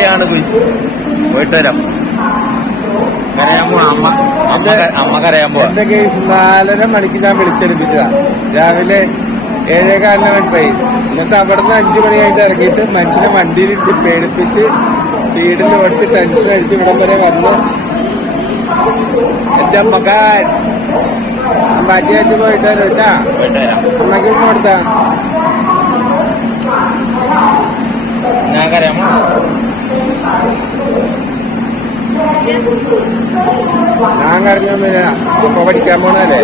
കുയിസ് പോയിട്ട് വരാം. കരയാൻ അമ്മ. അമ്മ ക- അമ്മ കരയാൻ പോവാ. എന്റെ കേസ് നാലര മണിക്ക് ഞാൻ വിളിച്ചെടുപ്പിച്ചതാ. രാവിലെ ഏഴേകാലിനാണ് പോയി. എന്നിട്ട് അവിടുന്ന് അഞ്ചു മണി കഴിഞ്ഞ് ഇറങ്ങിയിട്ട് മനുഷ്യനെ വണ്ടിയിലിട്ട് പേടിപ്പിച്ച് വീടിൽ ഓടിച്ച് ടെൻഷൻ അടിച്ച് ഇവിടം വരെ വന്ന് എന്റെ അമ്മക്കാൻ മാറ്റിയായിട്ട് പോയിട്ട് വരാം കേട്ടാ. കൊടുത്താ. ഞാൻ പോവാ ഞാൻ കരഞ്ഞൊന്നുമില്ല ഇപ്പൊ പഠിക്കാൻ പോണല്ലേ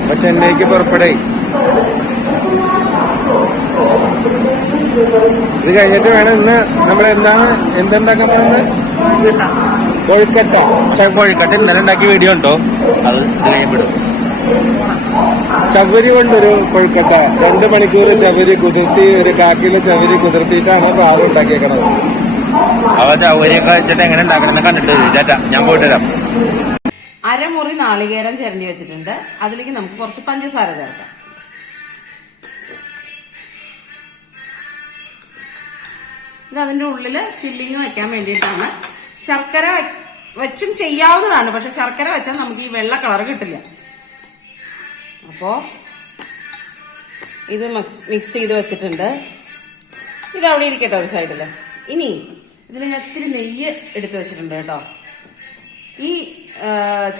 അപ്പൊ ചെന്നൈക്ക് പുറപ്പെടേ. ഇത് കഴിഞ്ഞിട്ട് വേണം ഇന്ന് നമ്മൾ എന്താണ് എന്തുണ്ടാക്കാൻ പോണെന്ന്? കൊഴുക്കട്ട. കോഴിക്കട്ട ഇന്നലെ ഉണ്ടാക്കിയ വീഡിയോ ഉണ്ടോ? അത് കഴിയപ്പെടും ചവരി കൊണ്ടൊരു കൊഴുക്കട്ട രണ്ട് മണിക്കൂർ ചവരി കുതിർത്തി ഒരു കാക്കിലെ ചവരി കുതിർത്തിയിട്ടാണ് പാവ് ഉണ്ടാക്കിയേക്കണത്. അവ ചവരിയൊക്കെ വെച്ചിട്ട് എങ്ങനെ ഉണ്ടാക്കണം കണ്ടിട്ട് ചേട്ടാ ഞാൻ പോയിട്ട് വരാം. അരമുറി നാളികേരം ചിരണ്ടി വെച്ചിട്ടുണ്ട്. അതിലേക്ക് നമുക്ക് കുറച്ച് പഞ്ചസാര ചേർക്കാം. ഇത് അതിന്റെ ഉള്ളിൽ ഫില്ലിങ് വെക്കാൻ വേണ്ടിയിട്ടാണ്. ശർക്കര വെച്ചും ചെയ്യാവുന്നതാണ്. പക്ഷെ ശർക്കര വെച്ചാൽ നമുക്ക് ഈ വെള്ള കളർ കിട്ടില്ല. അപ്പോ ഇത് മിക്സ് മിക്സ് ചെയ്ത് വെച്ചിട്ടുണ്ട്. ഇത് അവിടെ ഇരിക്കട്ടെ ഒരു സൈഡിൽ ഇനി ഇതിൽ ഞാൻ ഇത്തിരി നെയ്യ് എടുത്ത് വെച്ചിട്ടുണ്ട് കേട്ടോ. ഈ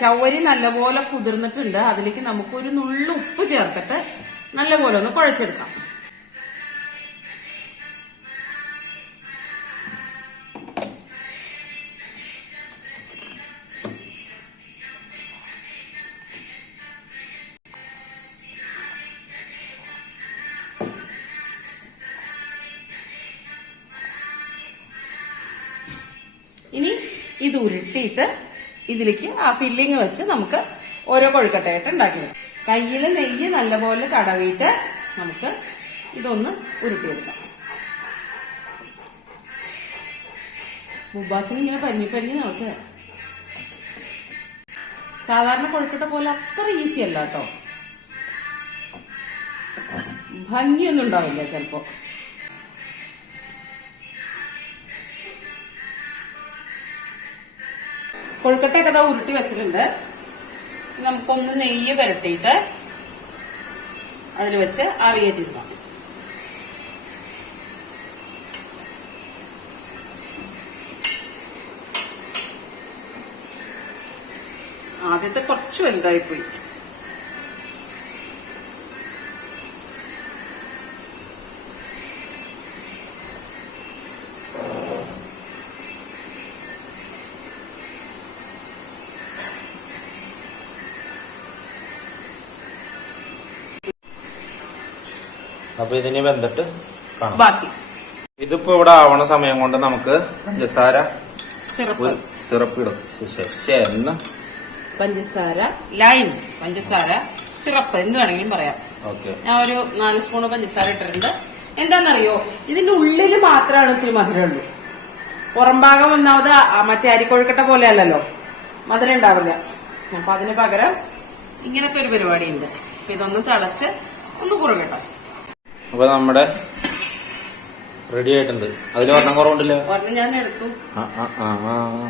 ചവരി നല്ലപോലെ കുതിർന്നിട്ടുണ്ട്. അതിലേക്ക് നമുക്കൊരു നുള്ളു ഉപ്പ് ചേർത്തിട്ട് നല്ലപോലെ ഒന്ന് കുഴച്ചെടുക്കാം. ഇനി ഇത് ഉരുട്ടിയിട്ട് ഇതിലേക്ക് ആ ഫില്ലിങ് വെച്ച് നമുക്ക് ഓരോ കൊഴുക്കട്ടയായിട്ട് ഉണ്ടാക്കിയെടുക്കാം കയ്യിൽ നെയ്യ് നല്ലപോലെ തടവിയിട്ട് നമുക്ക് ഇതൊന്ന് ഉരുട്ടിയെടുക്കാം. മുബാസിന് ഇങ്ങനെ പഞ്ഞി പഞ്ഞി നമുക്ക് സാധാരണ കൊഴുക്കട്ട പോലെ അത്ര ഈസി അല്ല കേട്ടോ. ഭംഗിയൊന്നും ഉണ്ടാവില്ല ചിലപ്പോ. കൊഴുക്കട്ടയൊക്കെ ദാ ഉരുട്ടി വെച്ചിട്ടുണ്ട്. നമുക്കൊന്ന് നെയ്യ് പുരട്ടിയിട്ട് അതിൽ വെച്ച് ആവിയേറ്റിരുക്കാം ആദ്യത്തെ കുറച്ച് വലുതായി അപ്പൊ ഇതിന് ബന്ധിട്ട് ബാക്കി. ഇതിപ്പോ ഇവിടെ ആവണ സമയം കൊണ്ട് നമുക്ക് പഞ്ചസാര സിറപ്പ്. ഇടും. ശേ, ശേ, പഞ്ചസാര ലൈം പഞ്ചസാര സിറപ്പ് എന്ത് വേണമെങ്കിലും പറയാം. ഓക്കെ. ഞാൻ ഒരു നാല് സ്പൂൺ പഞ്ചസാര ഇട്ടിട്ടുണ്ട്. എന്താണെന്നറിയോ? ഇതിന്റെ ഉള്ളിൽ മാത്രമാണ് ഇത്തിരി മധുരമുള്ളൂ. പുറം ഭാഗം ഒന്നാമത് മറ്റേ അരിക്കൊഴുക്കട്ട പോലെ അല്ലല്ലോ? മധുരം ഉണ്ടാവില്ല. അപ്പൊ അതിന് പകരം ഇങ്ങനത്തെ ഒരു പരിപാടി ഉണ്ട് ഇതൊന്ന് തിളച്ച് ഒന്ന് കുറുകട്ടോ. അപ്പൊ നമ്മുടെ റെഡി ആയിട്ടുണ്ട്. അതിൽ ഒരെണ്ണം കുറവുണ്ടല്ലോ? ഒരെണ്ണം ഞാൻ എടുത്തു. അപ്പോൾ.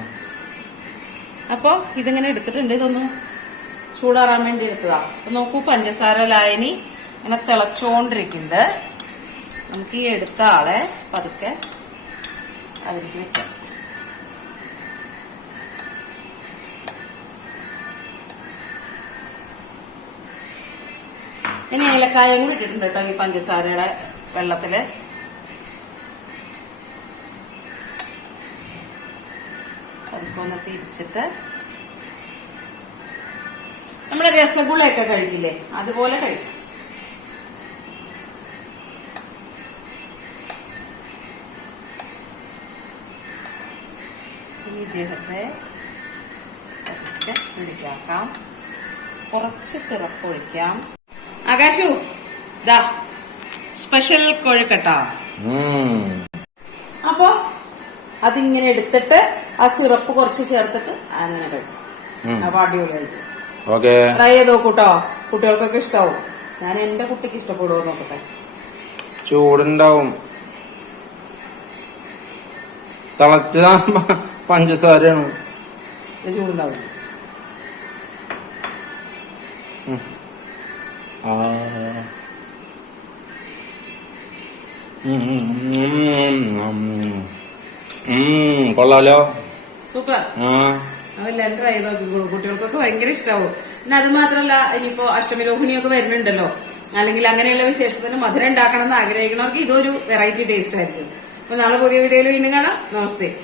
അപ്പൊ ഇതിങ്ങനെ എടുത്തിട്ടുണ്ട്. ഇതൊന്ന് ചൂടാറാൻ വേണ്ടി എടുത്തതാ. അപ്പൊ നോക്കൂ പഞ്ചസാര ലായനി ഇങ്ങനെ തിളച്ചോണ്ടിരിക്കുന്നുണ്ട്. നമുക്ക് ഈ എടുത്ത ആളെ പതുക്കെ അതിലേക്ക് വെക്കാം. ഇനി ഏലക്കായും കൂടി ഇട്ടിട്ടുണ്ട് കേട്ടോ ഈ പഞ്ചസാരയുടെ വെള്ളത്തിൽ. അതൊക്കെ ഒന്ന് തിരിച്ചിട്ട് നമ്മൾ രസഗുളയൊക്കെ കഴിക്കില്ലേ അതുപോലെ കഴിക്കും ഇനി ഇദ്ദേഹത്തെ പതുക്കെ കുറച്ച് സിറപ്പ് ഒഴിക്കാം. ആകാശു ദാ സ്പെഷ്യൽ കോഴിക്കട്ട. അപ്പൊ അതിങ്ങനെ എടുത്തിട്ട് ആ സിറപ്പ് കുറച്ച് ചേർത്തിട്ട് അങ്ങനെ കഴിക്കും. അപ്പൊ അടിപൊളിയായിരിക്കും. ട്രൈ ചെയ്ത് നോക്കൂട്ടോ കുട്ടികൾക്കൊക്കെ ഇഷ്ടാവും. ഞാൻ എന്റെ കുട്ടിക്ക് ഇഷ്ടപ്പെടുമോ നോക്കട്ടെ. ചൂടുണ്ടാവും. തിളച്ച പഞ്ചസാരയാണ്. ചൂടുണ്ടാവും കൊള്ളാലോ. സൂപ്പർ. ആ. കുട്ടികൾക്കൊക്കെ ഭയങ്കര ഇഷ്ടാവും. പിന്നെ അത് മാത്രല്ല ഇനിയിപ്പോ അഷ്ടമി രോഹിണിയൊക്കെ വരുന്നുണ്ടല്ലോ. അല്ലെങ്കിൽ അങ്ങനെയുള്ള വിശേഷത്തിന് മധുരം ഉണ്ടാക്കണം എന്ന് ആഗ്രഹിക്കുന്നവർക്ക് ഇതൊരു വെറൈറ്റി ടേസ്റ്റ് ആയിരിക്കും. അപ്പൊ നാളെ പുതിയ വീഡിയോയിൽ വീണ്ടും കാണാം. നമസ്തേ.